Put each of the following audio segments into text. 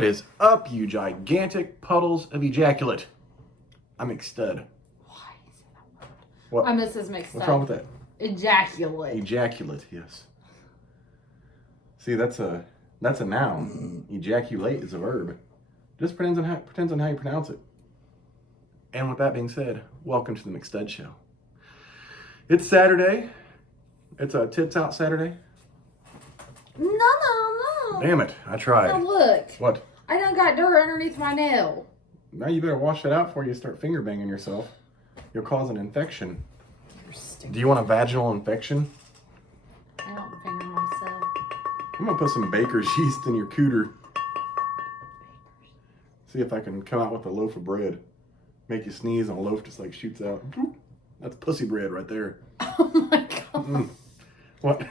What is up, you gigantic puddles of ejaculate? I'm McStud. Why is it that word? What? I'm Mrs. McStud. What's wrong with that? Ejaculate. Ejaculate, yes. See, that's a noun. Ejaculate is a verb. Just depends on how you pronounce it. And with that being said, welcome to the McStud Show. It's Saturday. It's a Tits Out Saturday. No. Damn it, I tried. Now look. What? I done got dirt underneath my nail. Now you better wash that out before you start finger banging yourself. You'll cause an infection. You're stupid. Do you want a vaginal infection? I don't finger myself. I'm gonna put some baker's yeast in your cooter. See if I can come out with a loaf of bread. Make you sneeze and a loaf just like shoots out. That's pussy bread right there. Oh my god. What? What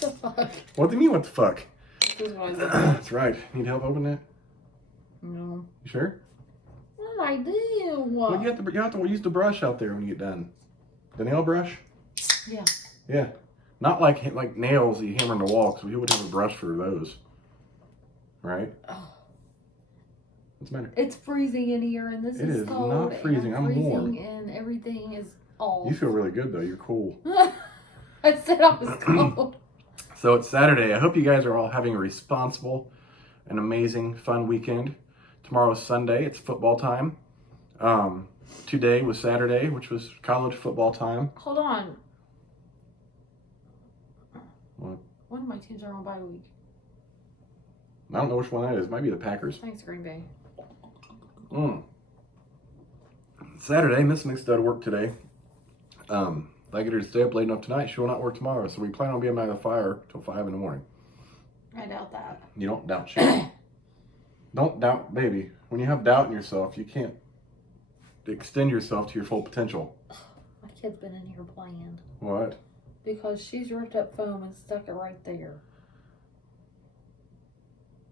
the fuck? What do you mean, what the fuck? This is what I said. That's right. Need help open that? No. You sure? What did I do? Well, you have to use the brush out there when you get done. The nail brush? Yeah. Yeah. Not like nails you hammer in the wall, because we would have a brush for those. Right? Oh. What's the matter? It's freezing in here, and this is cold. Not freezing. I'm warm. And everything is off. You feel really good, though. You're cool. I said I was cold. So it's Saturday. I hope you guys are all having a responsible and amazing, fun weekend. Tomorrow's Sunday. It's football time. Today was Saturday, which was college football time. Hold on. What? One of my teams are on bye week. I don't know which one that is. It might be the Packers. Thanks, Green Bay. Saturday, Miss McStud worked today. If I get her to stay up late enough tonight, she will not work tomorrow. So we plan on being by the fire till 5 in the morning. I doubt that. You don't doubt shit. Don't doubt, baby. When you have doubt in yourself, you can't extend yourself to your full potential. My kid's been in here playing. What? Because she's ripped up foam and stuck it right there.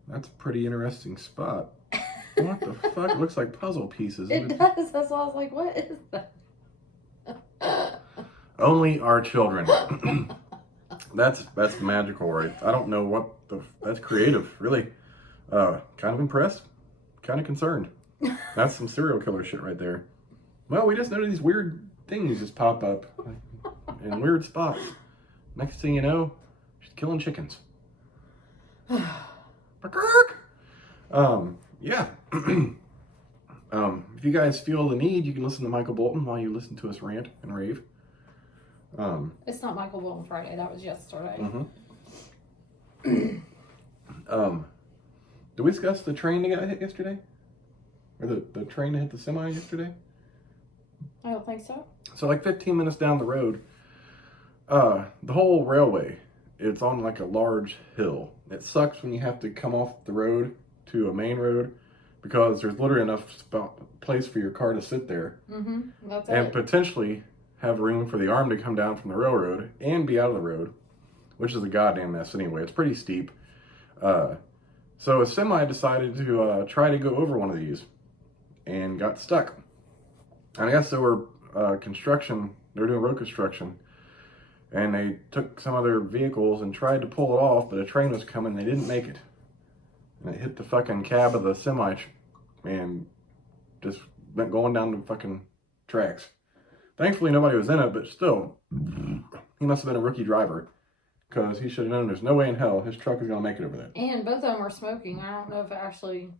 That's a pretty interesting spot. What the fuck? It looks like puzzle pieces. It does. That's why I was like, what is that? Only our children. That's magical, right? I don't know what that's creative, really. Kind of impressed, kind of concerned. That's some serial killer shit right there. Well, we just noticed these weird things just pop up in weird spots. Next thing you know, she's killing chickens. Yeah. If you guys feel the need, you can listen to Michael Bolton while you listen to us rant and rave. It's not Michael Bolton Friday. That was yesterday. Did we discuss the train that got hit yesterday? Or the train that hit the semi yesterday? I don't think so. So like 15 minutes down the road, the whole railway, it's on like a large hill. It sucks when you have to come off the road to a main road because there's literally enough place for your car to sit there. That's and it. potentially have room for the arm to come down from the railroad and be out of the road, which is a goddamn mess anyway. It's pretty steep. So a semi decided to try to go over one of these and got stuck. And I guess they were they're doing road construction, and they took some of their vehicles and tried to pull it off, but a train was coming, they didn't make it. And it hit the fucking cab of the semi and just went going down the fucking tracks. Thankfully, nobody was in it, but still, he must have been a rookie driver, because he should have known there's no way in hell his truck is going to make it over there. And both of them were smoking. I don't know if it actually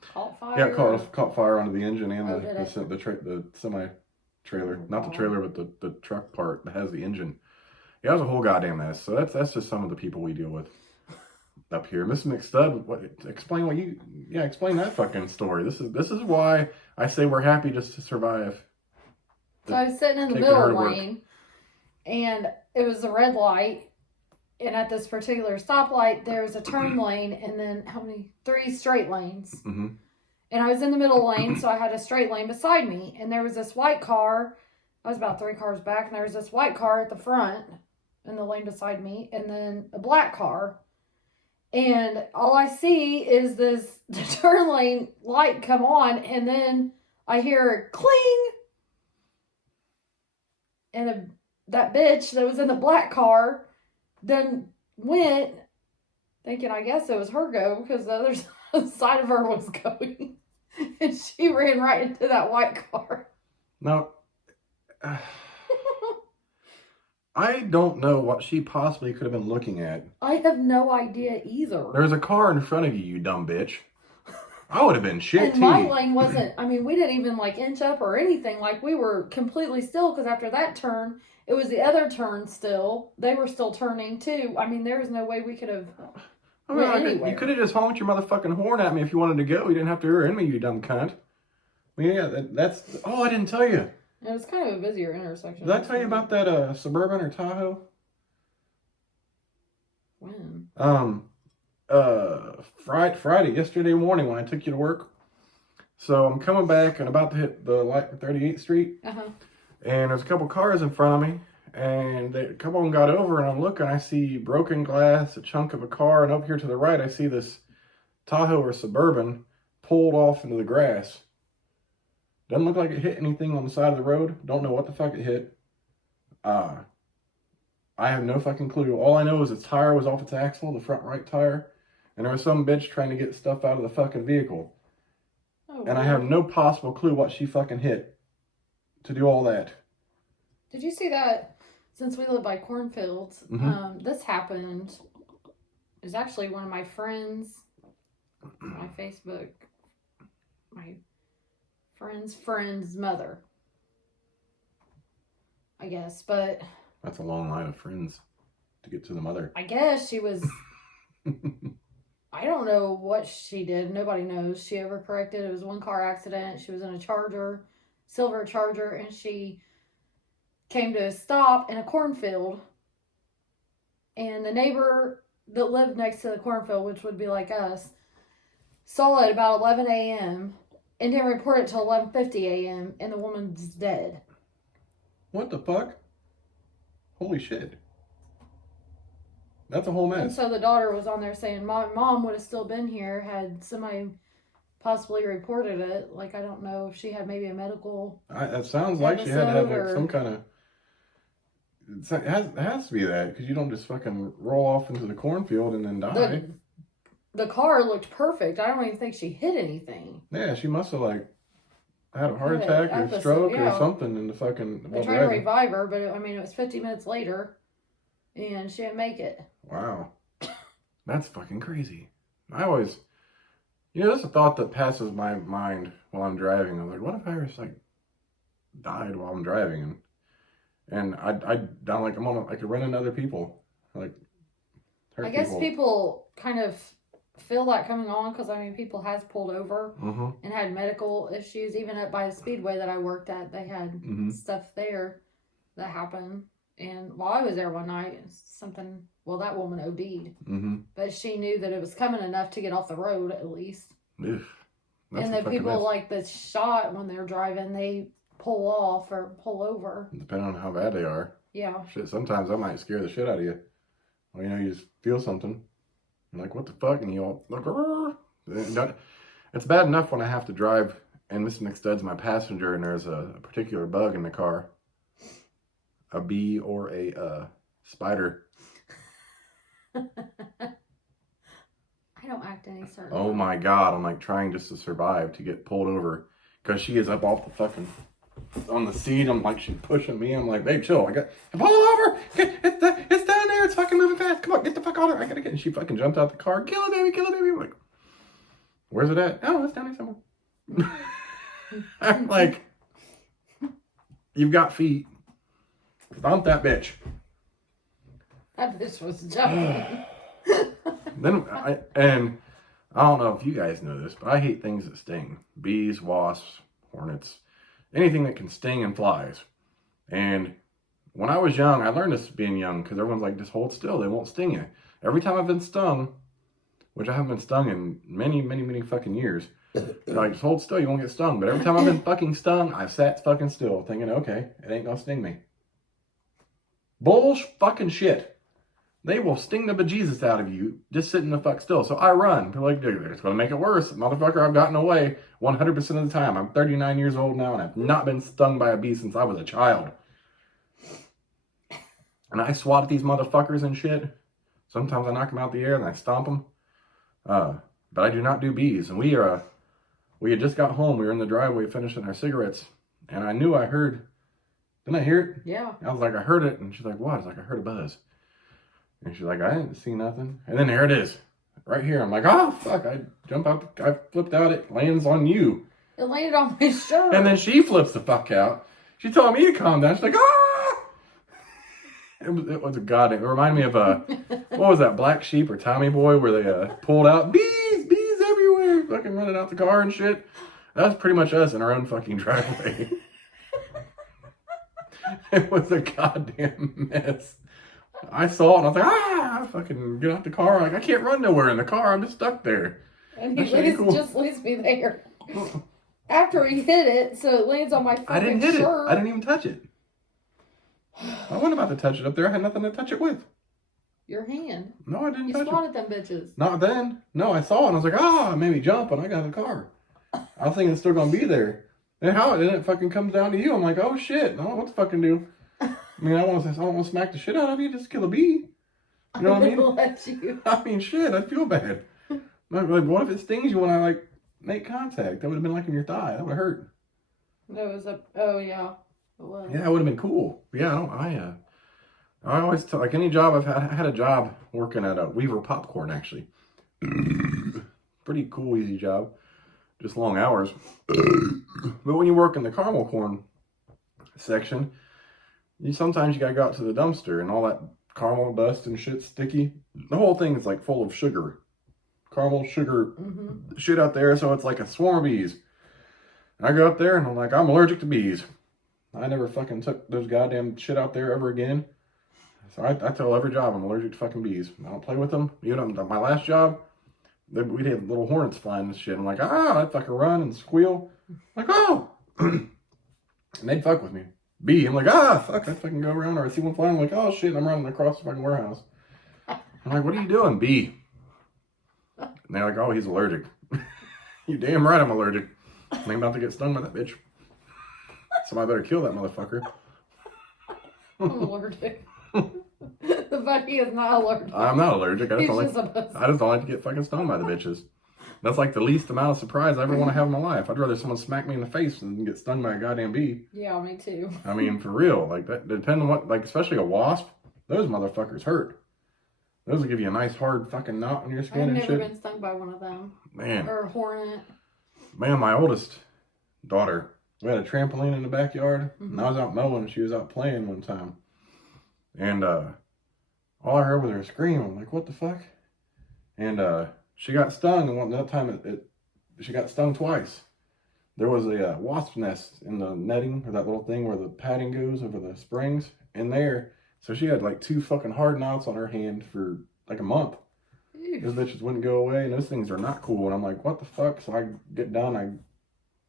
caught fire. Yeah, it caught fire onto the engine and the semi-trailer. Not the trailer, but the truck part that has the engine. Yeah, it was a whole goddamn mess. So that's just some of the people we deal with up here. Miss McStud, explain that fucking story. This is why I say we're happy just to survive. So I was sitting in the middle lane, and it was a red light, and at this particular stoplight, there's a turn lane, and then 3 straight lanes. And I was in the middle lane, so I had a straight lane beside me, and there was this white car. I was about 3 cars back, and there was this white car at the front in the lane beside me, and then a black car. And all I see is the turn lane light come on, and then I hear a cling. And that bitch that was in the black car then went thinking, I guess it was her go, because the other side the side of her was going. And she ran right into that white car. Now, I don't know what she possibly could have been looking at. I have no idea either. There's a car in front of you, you dumb bitch. I would have been shit and too. My lane wasn't, I mean, we didn't even like inch up or anything. Like we were completely still because after that turn, it was the other turn still. They were still turning too. I mean, there was no way we could have went anywhere. You could have just honked your motherfucking horn at me if you wanted to go. You didn't have to rear in me, you dumb cunt. I mean, yeah, that's... Oh, I didn't tell you. It was kind of a busier intersection. Did I tell you about that Suburban or Tahoe? When? Friday, yesterday morning when I took you to work. So I'm coming back and about to hit the light 38th Street. Uh-huh. And there's a couple cars in front of me. And a couple of them got over and I'm looking. I see broken glass, a chunk of a car. And up here to the right, I see this Tahoe or Suburban pulled off into the grass. Doesn't look like it hit anything on the side of the road. Don't know what the fuck it hit. I have no fucking clue. All I know is its tire was off its axle, the front right tire. And there was some bitch trying to get stuff out of the fucking vehicle. Oh, and I have no possible clue what she fucking hit to do all that. Did you see that? Since we live by cornfields, this happened. It was actually one of my friends, my Facebook, my friend's mother, I guess, but... That's a long line of friends to get to the mother. I guess she was... I don't know what she did. Nobody knows. She overcorrected. It was one car accident. She was in a Charger, silver Charger, and she came to a stop in a cornfield. And the neighbor that lived next to the cornfield, which would be like us, saw it about 11 a.m., and didn't report it till 11:50 a.m. and the woman's dead. What the fuck? Holy shit. That's a whole mess. And so the daughter was on there saying, my mom would have still been here had somebody possibly reported it. Like, I don't know if she had maybe a medical... That sounds like she had to have like some kind of... It has to be that, because you don't just fucking roll off into the cornfield and then die. The car looked perfect. I don't even think she hit anything. Yeah, she must have like had a heart attack or a stroke or something in the fucking... They tried to revive her, but it was 50 minutes later and she didn't make it. Wow. That's fucking crazy. I always... that's a thought that passes my mind while I'm driving. I'm like, what if I just like died while I'm driving? And I like I could run into other people. Like, hurt I guess people kind of feel that coming on because people has pulled over and had medical issues. Even up by the speedway that I worked at, they had stuff there that happened. And while I was there one night, that woman OD'd, but she knew that it was coming enough to get off the road at least. And the people like the shot when they're driving, they pull off or pull over, depending on how bad they are. Yeah. Shit, sometimes I might scare the shit out of you. Well, you just feel something. You're like, what the fuck? And you all like, it's bad enough when I have to drive and Mr. McStud's my passenger and there's a particular bug in the car. A bee or a spider. I don't act any certain. Oh my God, I'm like trying just to survive to get pulled over. Because she is up off the fucking, on the seat. I'm like, she's pushing me. I'm like, babe, chill. Pull over. It's down there. It's fucking moving fast. Come on, get the fuck out of there. I gotta get. And she fucking jumped out the car. Kill it, baby. I'm like, where's it at? Oh, it's down here somewhere. I'm like, you've got feet. Stomp that bitch. That bitch was jumping. And I don't know if you guys know this, but I hate things that sting. Bees, wasps, hornets, anything that can sting and flies. And when I was young, I learned this being young because everyone's like, just hold still. They won't sting you. Every time I've been stung, which I haven't been stung in many, many, many fucking years, they're like, just hold still. You won't get stung. But every time I've been fucking stung, I've sat fucking still thinking, okay, it ain't going to sting me. Fucking shit. They will sting the bejesus out of you just sitting the fuck still. So I run. They're like, dude, it's going to make it worse. Motherfucker, I've gotten away 100% of the time. I'm 39 years old now, and I've not been stung by a bee since I was a child. And I swat at these motherfuckers and shit. Sometimes I knock them out the air and I stomp them. but I do not do bees. And we had just got home. We were in the driveway finishing our cigarettes, and I knew I heard. Didn't I hear it? Yeah. I was like, I heard it, and she's like, what? I was like, I heard a buzz. And she's like, I didn't see nothing. And then there it is, right here. I'm like, oh fuck! I jump out. I flipped out. It lands on you. It landed on my shirt. And then she flips the fuck out. She told me to calm down. She's like, ah! It was a goddamn. It reminded me of what was that, Black Sheep or Tommy Boy, where they pulled out bees everywhere, fucking running out the car and shit. That was pretty much us in our own fucking driveway. It was a goddamn mess. I saw it and I was like, I fucking get out the car. Like, I can't run nowhere in the car. I'm just stuck there. And he just leaves me there. After he hit it, so it lands on my fucking shirt. I didn't hit it. I didn't even touch it. I wasn't about to touch it up there. I had nothing to touch it with. Your hand. No, I didn't touch it. You spotted them bitches. Not then. No, I saw it and I was like, it made me jump and I got in the car. I was thinking it's still going to be there. And then it fucking comes down to you. I'm like, oh shit. I don't know what to fucking do. I mean, I don't want to smack the shit out of you. Just kill a bee. You know what I mean? Let you. I mean, shit. I feel bad. Like, what if it stings you when I like make contact? That would have been like in your thigh. That would have hurt. That was oh yeah. It was. Yeah, it would have been cool. Yeah, I always tell, like any job I had a job working at a Weaver Popcorn actually. Pretty cool, easy job. Just long hours. But when you work in the caramel corn section, sometimes you gotta go out to the dumpster and all that caramel dust and shit sticky. The whole thing is like full of sugar. Caramel sugar shit out there, so it's like a swarm of bees. And I go up there and I'm like, I'm allergic to bees. I never fucking took those goddamn shit out there ever again. So I tell every job I'm allergic to fucking bees. I don't play with them. You know, my last job, we'd have little hornets flying and shit. I'm like, I'd fucking run and squeal. I'm like, oh! And they'd fuck with me. Bee, I'm like, fuck, I'd fucking go around, or I see one flying, I'm like, oh shit, and I'm running across the fucking warehouse. I'm like, what are you doing, bee? And they're like, oh, he's allergic. You damn right I'm allergic. I'm about to get stung by that bitch. Somebody better kill that motherfucker. I'm allergic. But he is not allergic. I'm not allergic. I just don't like to get fucking stung by the bitches. That's like the least amount of surprise I ever want to have in my life. I'd rather someone smack me in the face than get stung by a goddamn bee. Yeah, me too. I mean, for real. Like, that, depending on what, like, especially a wasp, those motherfuckers hurt. Those will give you a nice hard fucking knot on your skin and shit. I've never been stung by one of them. Man. Or a hornet. Man, my oldest daughter, we had a trampoline in the backyard, and I was out mowing, and she was out playing one time. And all I heard was her scream. I'm like, what the fuck? And she got stung, and that time she got stung twice. There was a wasp nest in the netting, or that little thing where the padding goes over the springs, in there. So she had like 2 fucking hard knots on her hand for like a month. Those bitches wouldn't go away, and those things are not cool. And I'm like, what the fuck? So I get done, I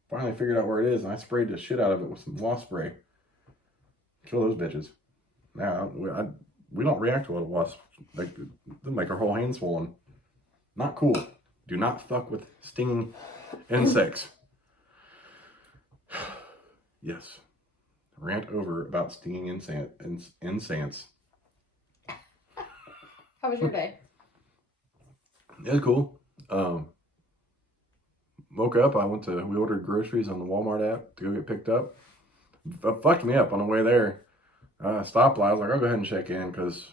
finally figured out where it is, and I sprayed the shit out of it with some wasp spray. Kill those bitches. Now, we don't react well to wasps. Like, they make our whole hand swollen. Not cool. Do not fuck with stinging insects. Yes. Rant over about stinging insects. How was your day? It was cool. Woke up, we ordered groceries on the Walmart app to go get picked up. Fucked me up on the way there. Stoplight, I was like, I'll go ahead and check in, because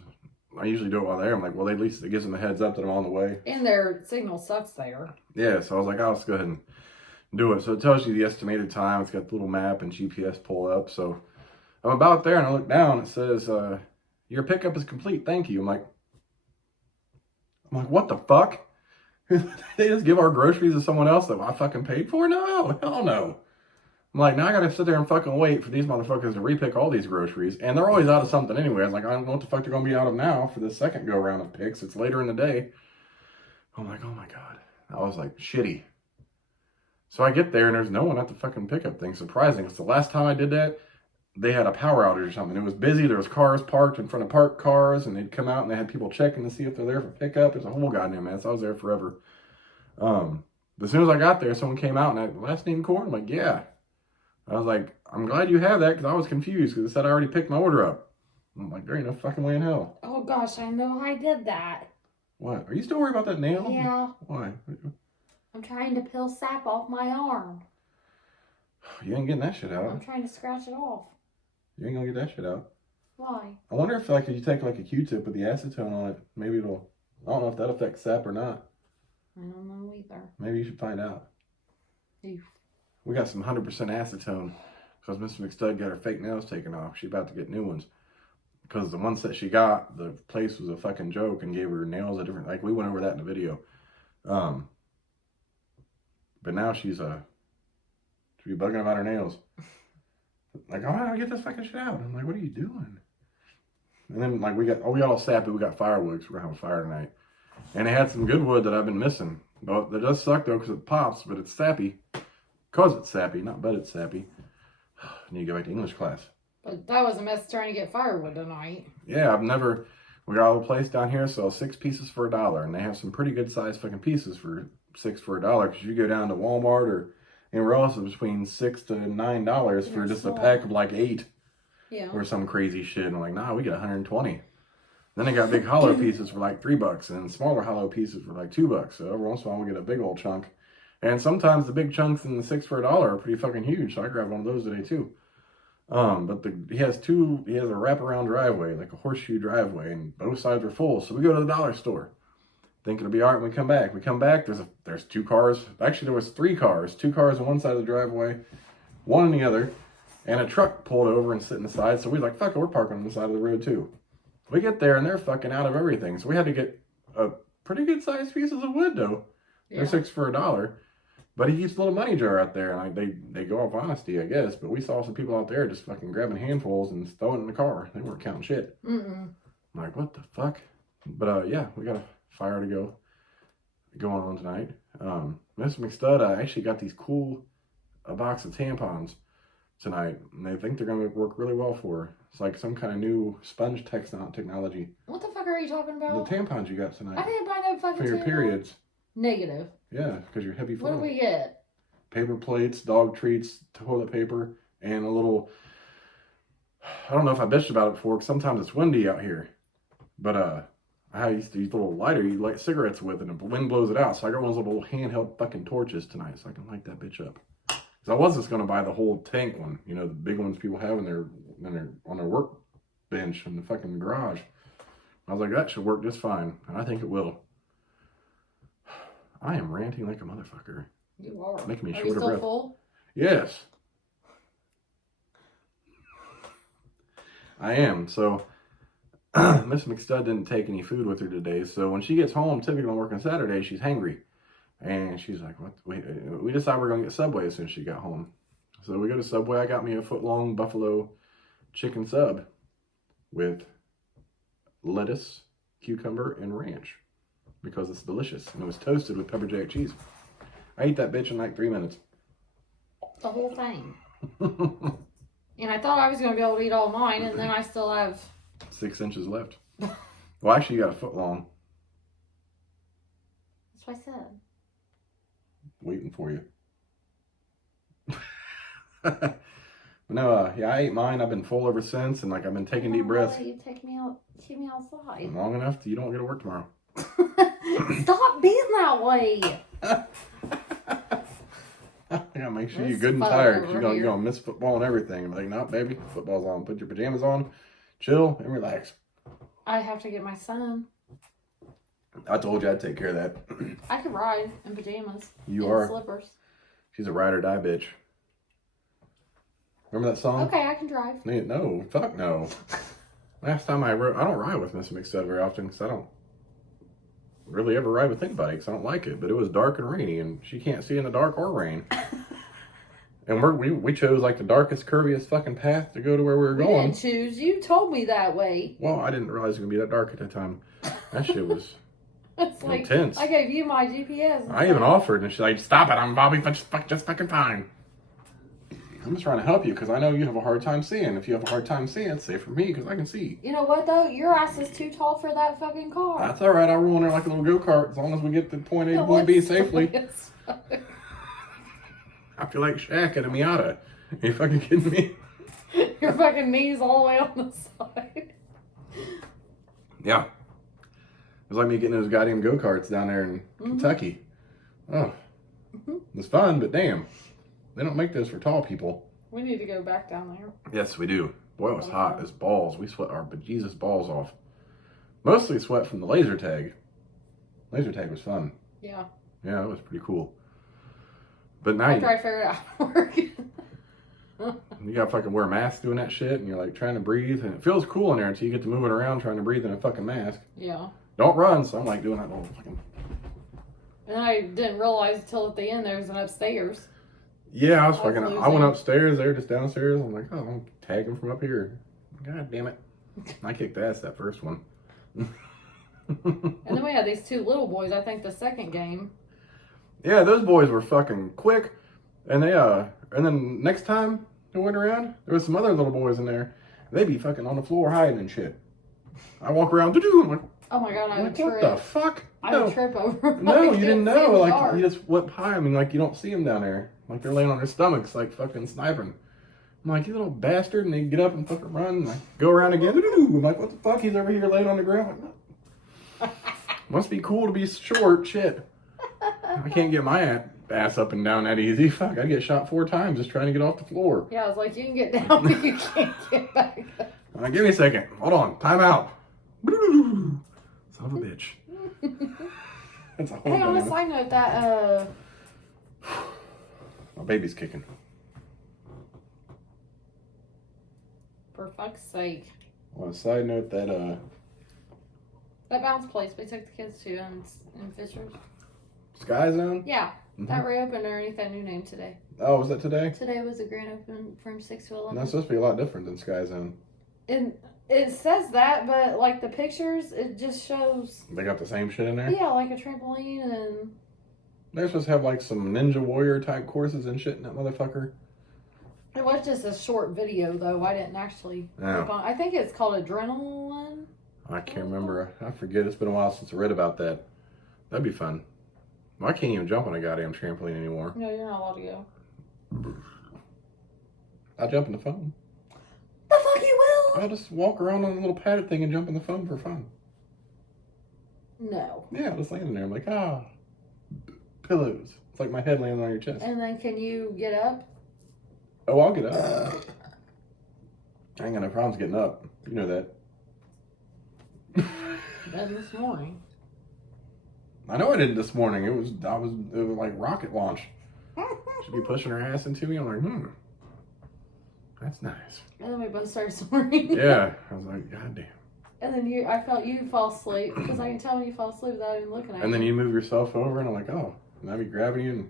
I usually do it while there. I'm like, well, at least it gives them a heads up that I'm on the way. And their signal sucks there. Yeah, so I was like, I'll just go ahead and do it. So it tells you the estimated time. It's got the little map and GPS pull up. So I'm about there, and I look down. It says, your pickup is complete. Thank you. I'm like, what the fuck? They just give our groceries to someone else that I fucking paid for? No, hell no. I'm like, now I gotta sit there and fucking wait for these motherfuckers to repick all these groceries. And they're always out of something anyway. I was like, I don't know what the fuck they're gonna be out of now for the second go round of picks. It's later in the day. I'm like, oh my God. I was like, shitty. So I get there and there's no one at the fucking pickup thing. Surprising. It's the last time I did that, they had a power outage or something. It was busy. There was cars parked in front of parked cars, and they'd come out and they had people checking to see if they're there for pickup. It's a whole goddamn mess. I was there forever. As soon as I got there, someone came out and I had, last name Corn? I'm like, yeah. I was like, I'm glad you have that, because I was confused because it said I already picked my order up. I'm like, there ain't no fucking way in hell. Oh gosh, I know I did that. What? Are you still worried about that nail? Yeah. Why? I'm trying to peel sap off my arm. You ain't getting that shit out. I'm trying to scratch it off. You ain't gonna get that shit out. Why? I wonder if like if you take like a Q-tip with the acetone on it, maybe it'll. I don't know if that affects sap or not. I don't know either. Maybe you should find out. Oof. We got some 100% acetone because Mrs. McStud got her fake nails taken off. She's about to get new ones. Because the ones that she got, the place was a fucking joke and gave her nails a different... Like, we went over that in the video. But now she's be bugging about her nails. Like, oh, how do I get this fucking shit out? I'm like, what are you doing? And then, like, we got all sappy. We got firewood because we're going to have a fire tonight. And it had some good wood that I've been missing. But that does suck, though, because it pops, but it's sappy. Because it's sappy, not but it's sappy. I need to go back to English class. But that was a mess trying to get firewood tonight. Yeah, we got a place down here sells 6 pieces for $1. And they have some pretty good sized fucking pieces for $6 for $1. Because you go down to Walmart or anywhere else, it's between $6 to $9 for just a pack of like 8. Yeah. Or some crazy shit. And I'm like, nah, we get 120. Then they got big hollow pieces for like $3 and smaller hollow pieces for like $2. So every once in a while we get a big old chunk. And sometimes the big chunks in the 6 for $1 are pretty fucking huge. So I grabbed one of those today too. But he has a wraparound driveway, like a horseshoe driveway, and both sides are full. So we go to the dollar store, think it'll be all right when we come back. We come back, there's 2 cars. Actually, there was 3 cars. 2 cars on one side of the driveway, 1 on the other, and a truck pulled over and sit in the side. So we're like, fuck it, we're parking on the side of the road too. We get there and they're fucking out of everything. So we had to get a pretty good sized pieces of wood though. Yeah. They're 6 for $1. But he keeps a little money jar out there, and they go off honesty, I guess. But we saw some people out there just fucking grabbing handfuls and throwing it in the car. They weren't counting shit. I'm like, what the fuck? But yeah, we got a fire to going on tonight. Miss McStud actually got these a box of tampons tonight, and they think they're gonna work really well for her. It's like some kind of new sponge technology. What the fuck are you talking about? The tampons you got tonight. I didn't buy no fucking for your periods. Negative. Yeah, because you're heavy. What did we get? Paper plates, dog treats, toilet paper, and a little... I don't know if I bitched about it before, because sometimes it's windy out here. But I used to use a little lighter you light cigarettes with, and the wind blows it out. So I got one of those little handheld fucking torches tonight, so I can light that bitch up. Because I was just going to buy the whole tank one. You know, the big ones people have on their work bench in the fucking garage. I was like, that should work just fine. And I think it will. I am ranting like a motherfucker. You are. Making me short of breath. Are you still full? Yes. I am. So, Miss McStud didn't take any food with her today. So when she gets home, typically on work on Saturday, she's hangry. And she's like, what? We decided we're going to get Subway as soon as she got home. So we go to Subway. I got me a foot-long buffalo chicken sub with lettuce, cucumber, and ranch. Because it's delicious. And it was toasted with pepper jack cheese. I ate that bitch in like 3 minutes. The whole thing. And I thought I was going to be able to eat all mine, and then I still have... 6 inches left. Well, actually, you got a foot long. That's what I said. Waiting for you. No, yeah, I ate mine. I've been full ever since, and like I've been taking deep breaths. You take me outside. Long enough you don't get to work tomorrow. Stop being that way. I gotta make sure you're good and tired. You're gonna miss football and everything. I'm like, no, baby, football's on. Put your pajamas on, chill, and relax. I have to get my son. I told you I'd take care of that. I could ride in pajamas. You are. Slippers. She's a ride or die bitch. Remember that song? Okay, I can drive. No, fuck no. Last time I don't ride with Miss McStud very often because I don't really ever ride with anybody because I don't like it. But it was dark and rainy, and she can't see in the dark or rain. And we chose like the darkest, curviest fucking path to go to where we were going. We didn't choose. You told me that way. Well, I didn't realize it was gonna be that dark at that time. That shit was it's intense. Like, I gave you my GPS. I even offered, and she's like, "Stop it! I'm Bobby, just fucking fine." I'm just trying to help you because I know you have a hard time seeing. If you have a hard time seeing, it's safe for me because I can see. You know what though? Your ass is too tall for that fucking car. That's all right. I'll roll in there like a little go-kart as long as we get to point A to point B safely. I feel like Shaq at a Miata. Are you fucking kidding me? Your fucking knees all the way on the side. Yeah. It was like me getting those goddamn go-karts down there in Kentucky. Oh, It's fun, but damn, they don't make this for tall people. We need to go back down there. Yes, we do. Boy, it was hot as balls. We sweat our bejesus balls off. Mostly sweat from the laser tag. Laser tag was fun. Yeah. Yeah, it was pretty cool. But now After I figured out how to work. You gotta fucking wear a mask doing that shit, and you're like trying to breathe, and it feels cool in there until you get to moving around trying to breathe in a fucking mask. Yeah. Don't run, so I'm like doing that little fucking. And I didn't realize until at the end there was an upstairs. Yeah, I went upstairs, they were just downstairs. I'm like, oh, I'm tagging from up here. God damn it. I kicked ass that first one. And then we had these two little boys, I think the second game. Yeah, those boys were fucking quick. And and then next time I went around, there was some other little boys in there. They'd be fucking on the floor hiding and shit. I walk around, I'm like, oh my God, I would trip. What the fuck? I would trip over. No, you didn't know. Like, you just went by them and like, you don't see them down there. Like, they're laying on their stomachs, like fucking sniping. I'm like, you little bastard. And they get up and fucking run and like, go around again. I'm like, what the fuck? He's over here laying on the ground. Like, must be cool to be short. Shit. I can't get my ass up and down that easy. Fuck, I get shot 4 times just trying to get off the floor. Yeah, I was like, you can get down, but you can't get back up. Give me a second. Hold on. Time out. Son of a bitch. That's a whole Hey, on a side note, that my baby's kicking. for fuck's sake. On a side note, that bounce place we took the kids to in Fishers. Sky Zone? Yeah. That reopened underneath that new name today. Oh, was that today? Today was a grand open from 6 to 11. That's supposed to be a lot different than Sky Zone. And it says that, but like the pictures, it just shows. They got the same shit in there? Yeah, like a trampoline and. They're supposed to have like some Ninja Warrior type courses and shit in that motherfucker. It was just a short video though. I didn't actually click on. I think it's called Adrenaline. I can't remember. I forget. It's been a while since I read about that. That'd be fun. Well, I can't even jump on a goddamn trampoline anymore. No, you're not allowed to go. I jump in the foam. The fuck you will? I'll just walk around on a little padded thing and jump in the foam for fun. No. Yeah, I'll just land in there. I'm like, pillows. It's like my head landing on your chest. And then can you get up? Oh, I'll get up. I ain't got no problems getting up. You know that. Then this morning. I know I did this morning. It was like rocket launch. She'd be pushing her ass into me. I'm like, that's nice. And then we both started snoring. Yeah. I was like, God damn. And then I felt you fall asleep because I can tell when you fall asleep without even looking at you. And then you move yourself over and I'm like, oh, and I'd be grabbing you.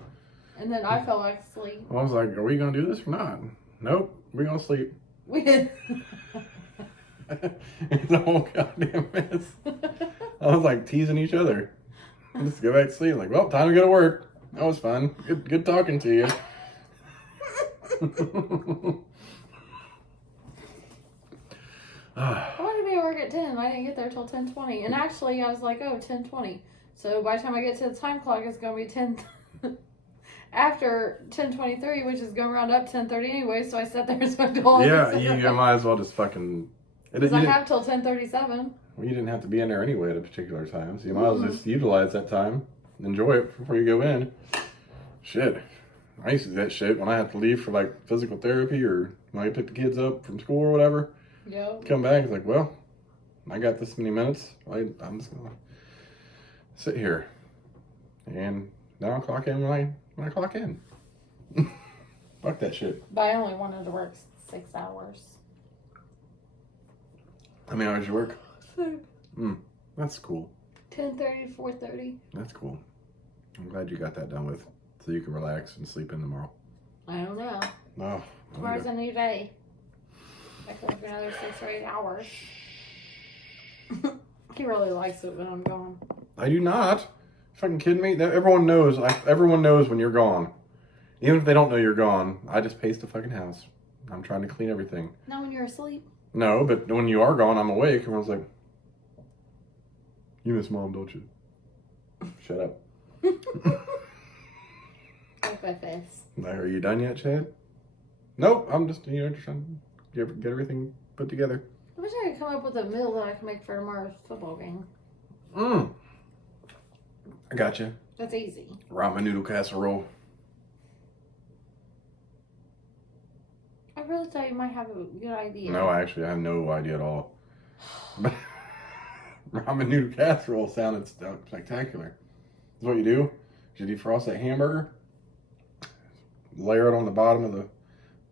And then I fell back asleep. I was like, are we going to do this or not? Nope. We're going to sleep. We did. It's a whole goddamn mess. I was like teasing each other. Just go back to sleep. Like, well, time to go to work. That was fun. Good talking to you. I wanted to be at work at 10. I didn't get there till 10:20. And actually, I was like, 10:20. So by the time I get to the time clock, it's going to be 10. After 10:23, which is going to round up 10:30 anyway. So I sat there and smoked all Yeah, you might as well just fucking. Because I have till 10:37. Well, you didn't have to be in there anyway at a particular time, so you might as well just utilize that time, enjoy it before you go in. Shit, I used to do that shit when I had to leave for like physical therapy or when I pick the kids up from school or whatever. Yep. Come back, it's like, well, I got this many minutes. I'm just gonna sit here, and then I'll clock in when I clock in. Fuck that shit. But I only wanted to work 6 hours. How many hours you work? 6. That's cool. 10:30 to 4:30. That's cool. I'm glad you got that done with, so you can relax and sleep in tomorrow. I don't know. No. Tomorrow's a new day. I could work another 6 or 8 hours. He really likes it when I'm gone. I do not. You fucking kidding me? Everyone knows. Everyone knows when you're gone. Even if they don't know you're gone, I just pace the fucking house. I'm trying to clean everything. Not when you're asleep. No, but when you are gone, I'm awake. Everyone's like, you miss mom, don't you? Shut up. Like my face. Like, are you done yet, Chad? Nope. I'm just, just trying to get everything put together. I wish I could come up with a meal that I can make for tomorrow's football game. I got you. That's easy. Ramen noodle casserole. I really thought you might have a good idea. No, actually, I have no idea at all. But ramen noodle casserole sounded spectacular. That's what you do. You defrost that hamburger, layer it on the bottom of the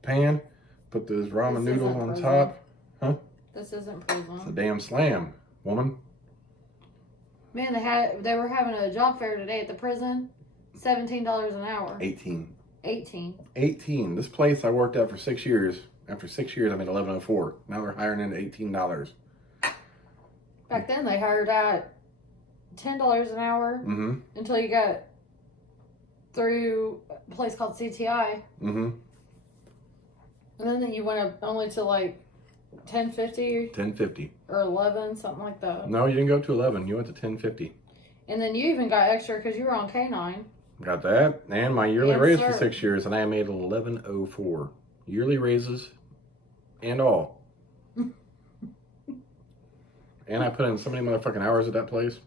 pan, put those ramen noodles on top. Huh? This isn't prison. It's a damn slam, woman. Man, they were having a job fair today at the prison. $17 an hour. 18. 18. This place I worked at for 6 years. After 6 years, I made $11.04. Now they're hiring into $18. Back then, they hired at $10 an hour until you got through a place called CTI. And then you went up only to like $10.50. $10.50. Or 11, something like that. No, you didn't go to 11. You went to $10.50. And then you even got extra because you were on K9. Got that. And my yearly raise for 6 years, and I made $11.04. Yearly raises and all. And I put in so many motherfucking hours at that place.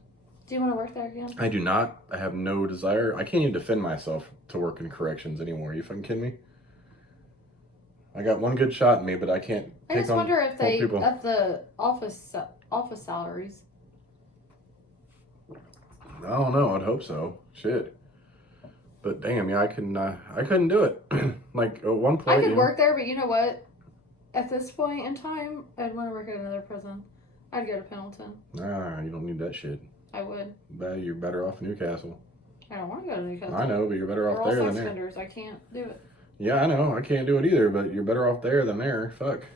Do you want to work there again? I do not. I have no desire. I can't even defend myself to work in corrections anymore. Are you fucking kidding me? I got one good shot in me, but I can't I just wonder if they up the office salaries. I don't know. I'd hope so. Shit. But damn, yeah, I couldn't do it. Like at one point, I could work there, but you know what? At this point in time, I'd want to work at another prison. I'd go to Pendleton. Nah, you don't need that shit. I would. But you're better off in Newcastle. I don't want to go to Newcastle. I know, but you're better off there than there. Offenders. I can't do it. Yeah, I know. I can't do it either, but you're better off there than there. Fuck.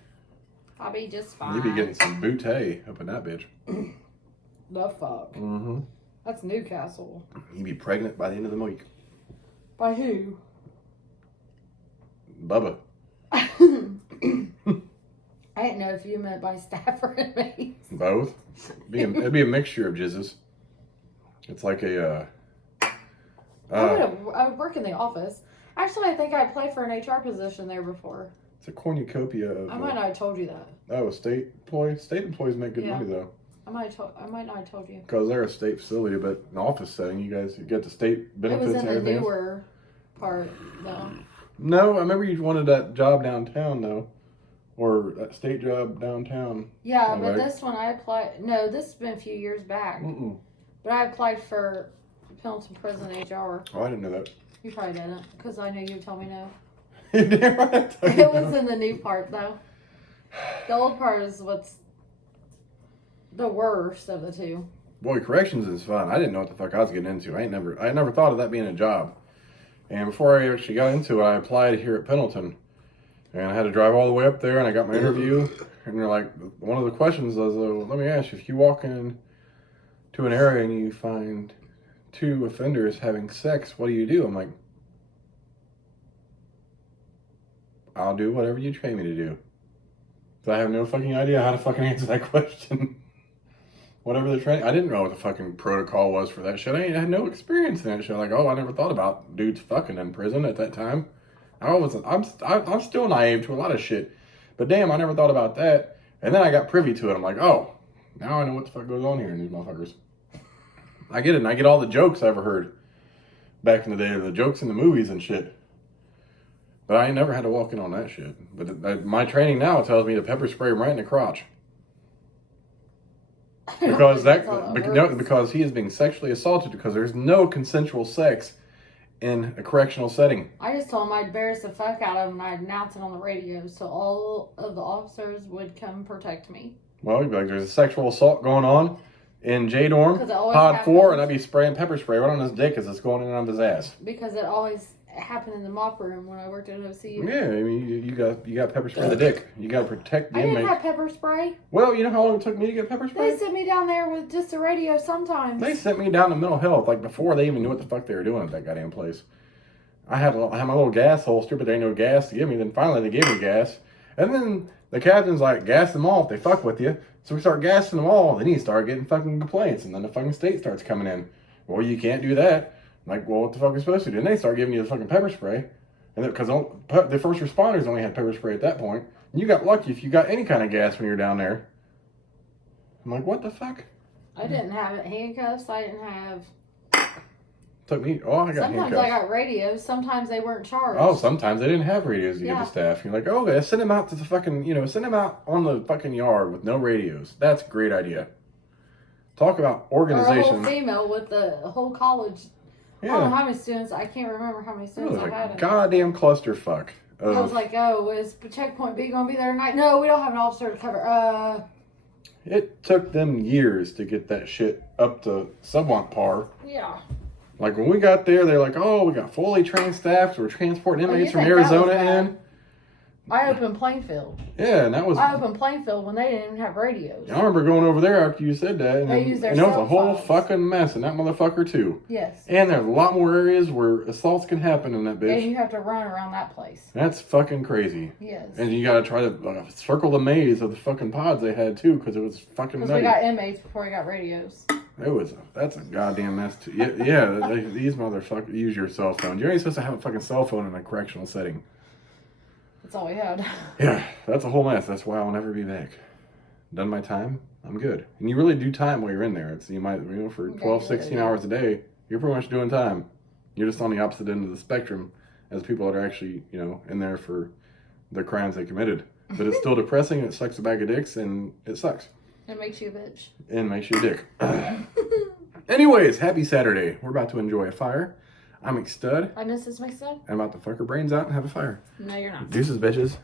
I'll be just fine. You'd be getting some bootay up in that bitch. The fuck? Mm-hmm. That's Newcastle. You'd be pregnant by the end of the week. By who? Bubba. I didn't know if you meant by staff or inmates. Both. It'd be a mixture of jizzes. It's like a... I would work in the office. Actually, I think I applied for an HR position there before. It's a cornucopia of... I might not have told you that. Oh, state employees? State employees make good money, though. I might not have told you. Because they're a state facility, but an office setting, you get the state benefits and everything. It was in the newer part, though. No, I remember you wanted that job downtown, though. Or that state job downtown. Yeah, but this one I applied... No, this has been a few years back. But I applied for Pendleton Prison HR. Oh, I didn't know that. You probably didn't, because I know you would tell me no. It was in the new part, though. The old part is what's the worst of the two. Boy, corrections is fun. I didn't know what the fuck I was getting into. I never thought of that being a job. And before I actually got into it, I applied here at Pendleton. And I had to drive all the way up there, and I got my interview. And they're like, one of the questions was, let me ask you, if you walk in to an area and you find 2 offenders having sex, what do you do? I'm like, I'll do whatever you train me to do. So I have no fucking idea how to fucking answer that question. Whatever the training, I didn't know what the fucking protocol was for that shit. I had no experience in that shit. Like, I never thought about dudes fucking in prison at that time. I'm still naive to a lot of shit. But damn, I never thought about that. And then I got privy to it. I'm like, oh, now I know what the fuck goes on here in these motherfuckers. I get it, and I get all the jokes I ever heard back in the day, the jokes in the movies and shit. But I ain't never had to walk in on that shit. But my training now tells me to pepper spray him right in the crotch. Because he is being sexually assaulted, because there's no consensual sex in a correctional setting. I just told him I'd embarrass the fuck out of him and I'd announce it on the radio so all of the officers would come protect me. Well, you'd be like, there's a sexual assault going on in J Dorm, Pod 4, and I'd be spraying pepper spray right on his dick as it's going in on his ass. Because it always happened in the mop room when I worked at OCU. Yeah, I mean, you got pepper spray the dick. You got to protect the inmate. I didn't have pepper spray. Well, you know how long it took me to get pepper spray? They sent me down there with just a radio sometimes. They sent me down to mental health, like before they even knew what the fuck they were doing at that goddamn place. I had my little gas holster, but there ain't no gas to give me. Then finally they gave me gas. And then the captain's like, gas them all if they fuck with you. So we start gassing them all. Then you start getting fucking complaints. And then the fucking state starts coming in. Well, you can't do that. I'm like, well, what the fuck are we supposed to do? And they start giving you the fucking pepper spray. And because the first responders only had pepper spray at that point. And you got lucky if you got any kind of gas when you were down there. I'm like, what the fuck? I didn't have handcuffs. I didn't have Took me. Oh, I got Sometimes handcuffs. I got radios. Sometimes they weren't charged. Oh, sometimes they didn't have radios to give the staff. You're like, oh, okay, send them out to the fucking, send them out on the fucking yard with no radios. That's a great idea. Talk about organization. Or a whole female with the whole college. Yeah. I don't know how many students. I can't remember how many students I had. Goddamn clusterfuck. I was like, oh, is checkpoint B going to be there tonight? No, we don't have an officer to cover. It took them years to get that shit up to somewhat par. Yeah. Like when we got there, they're like, oh, we got fully trained staff. We're transporting inmates from Arizona in. I opened Plainfield. Yeah, and that was... I opened Plainfield when they didn't even have radios. I remember going over there after you said that. And they used their it was a whole fucking mess in that motherfucker, too. Yes. And there's a lot more areas where assaults can happen in that bitch. And you have to run around that place. That's fucking crazy. Yes. And you gotta try to circle the maze of the fucking pods they had, too, because it was fucking nutty. Because we got inmates before we got radios. That's a goddamn mess, too. Yeah, these motherfuckers use your cell phone. You're only supposed to have a fucking cell phone in a correctional setting. That's all we had. Yeah, that's a whole mess. That's why I'll never be back. Done my time, I'm good. And you really do time while you're in there. It's for 12, 16 hours a day, you're pretty much doing time. You're just on the opposite end of the spectrum as people that are actually, in there for the crimes they committed. But it's still depressing, it sucks a bag of dicks, and it sucks. It makes you a bitch. And makes you a dick. Anyways, happy Saturday. We're about to enjoy a fire. I'm McStud. And this is McStud. I'm about to fuck her brains out and have a fire. No, you're not. Deuces, bitches.